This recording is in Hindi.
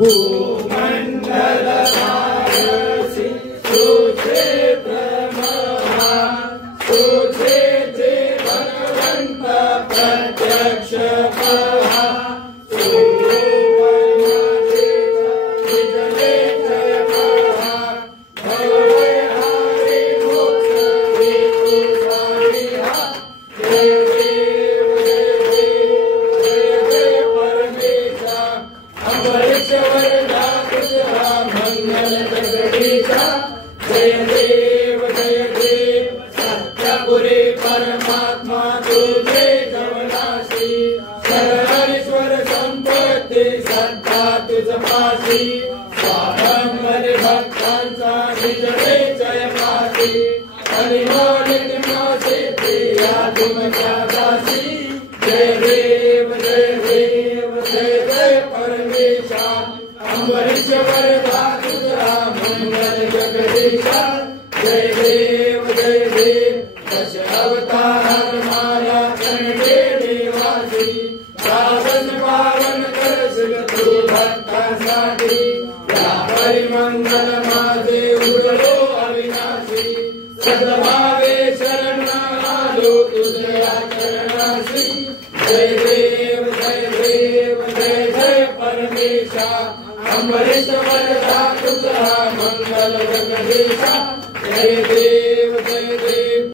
भूमण्डलवासी सुक्षेत्रमहा सुक्षेत्रे भगवन्त प्रत्यक्ष जय देव सत्यपुरी परमात्मा तुझे जवनासी सर्वेश्वर संपत्ती सत्ता तुझ पासी स्वावंबरी भक्तांचा विजय जय पासी हरिमोनित मासी प्रिया तुमच्या दासी जय देव जय परमेशा अम्बरीश्वर तुझा मंगल जगदीशा जय देव दश अवतार माया चरणे निवासी साधन पावन करशील तू भक्तांसाठी या परिमंगल माझे उजळो अविनाशी सद्भावे शरण आलो तुझ्या चरणासी जय देव जय परमेशा अम्बरीश्वर तुझा मंगल जगदीशा जय देव